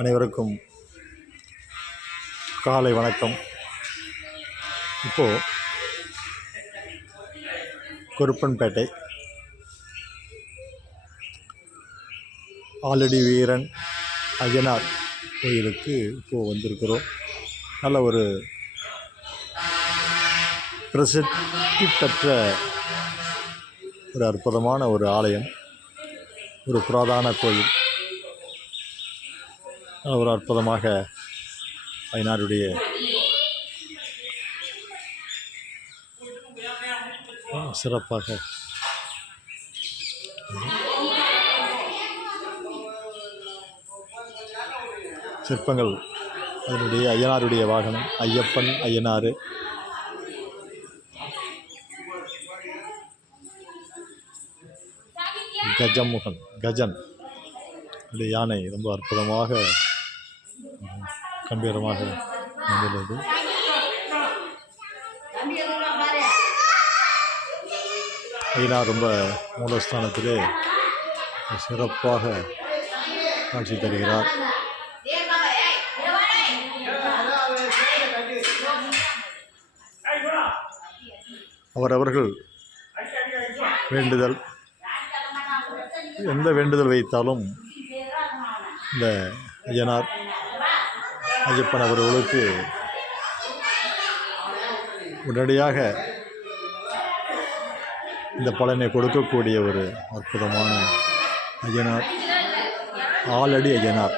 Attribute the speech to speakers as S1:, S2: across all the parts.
S1: அனைவருக்கும் காலை வணக்கம். இப்போது குருப்பன்பேட்டை ஆலடி வீரன் அய்யனார் கோயிலுக்கு இப்போது வந்திருக்கிறோம். நல்ல ஒரு பிரசித்தி பெற்ற ஒரு அற்புதமான ஒரு ஆலயம் ஒரு புராதான கோயில். ஒரு அற்புதமாக ஐநாருடைய சிறப்பாக. சிற்பங்கள். அதனுடைய ஐயனாருடைய வாகனம் ஐயப்பன் ஐயனார் கஜமுகன் கஜன். யானை ரொம்ப அற்புதமாக கம்பீரமாக வந்துள்ளது ஐநா ரொம்ப மூலஸ்தானத்திலே சிறப்பாக காட்சி தருகிறார். அவரவர்கள் வேண்டுதல் எந்த வேண்டுதல் வைத்தாலும் இந்த ஐயனார் ஐயப்பன் அவர்களுக்கு உடனடியாக இந்த பலனை கொடுக்கக்கூடிய ஒரு அற்புதமான ஐயனார் ஆலடி ஐயனார்.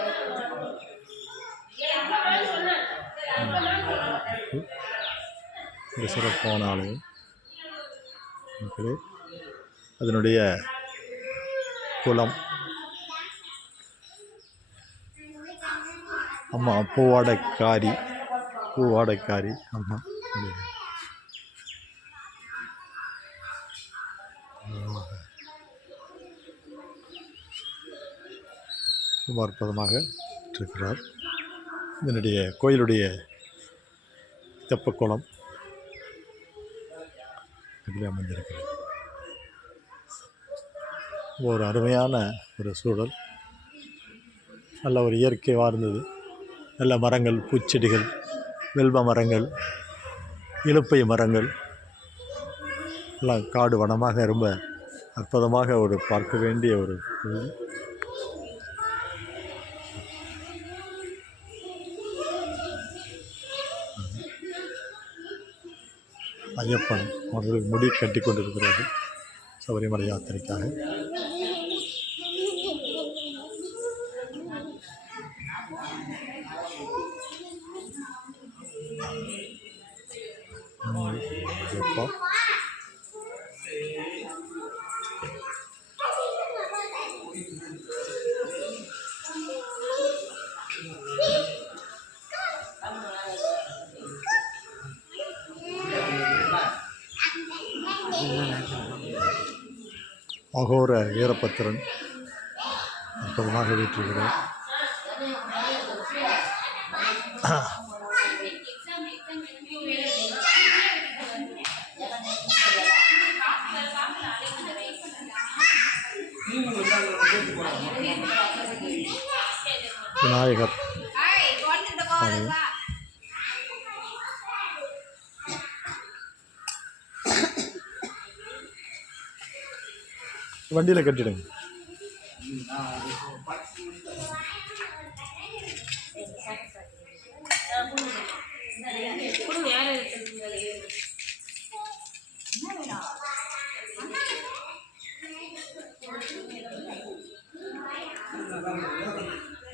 S1: இந்த சிறப்பான ஆலயம் மக்களே அதனுடைய குளம் அம்மா பூவாடைக்காரி. பூவாடைக்காரி அம்மா ரொம்ப அற்புதமாக இருக்கிறார். இதனுடைய கோயிலுடைய தெப்பக்குளம் இப்படி அமைந்திருக்கிறது. ஒரு அருமையான ஒரு சூழல். நல்ல ஒரு இயற்கை வாழ்ந்தது நல்ல மரங்கள் பூச்செடிகள் வெல்வ மரங்கள் இலுப்பை மரங்கள். எல்லாம் காடு வனமாக ரொம்ப அற்புதமாக ஒரு பார்க்க வேண்டிய ஒரு ஐயப்பன் அவர்களுக்கு முடி கட்டி கொண்டிருக்கிறார்கள் சபரிமலை யாத்திரைக்காக. ஜப்பா அகோர வீரபத்திரன் அற்புதமாக வீட்டிருக்கிறேன் விநாயகர். வண்டியில் கட்டிடுங்க.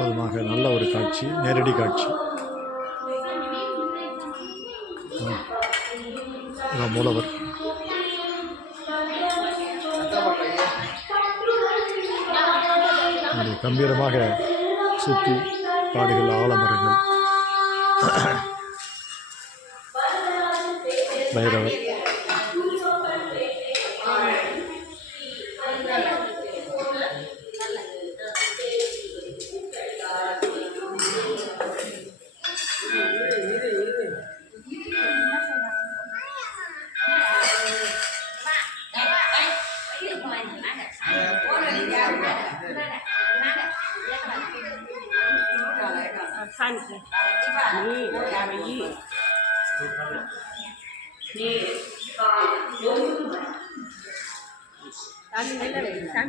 S1: அற்புதமாக நல்ல ஒரு காட்சி நேரடி காட்சி. மூலவர். கம்பீரமாக சுற்றி
S2: காடுகள் ஆலமரங்கள். பைரவர். า
S3: นนี่ยาไปยี่นี่ตั้งไม่เลยตั้ง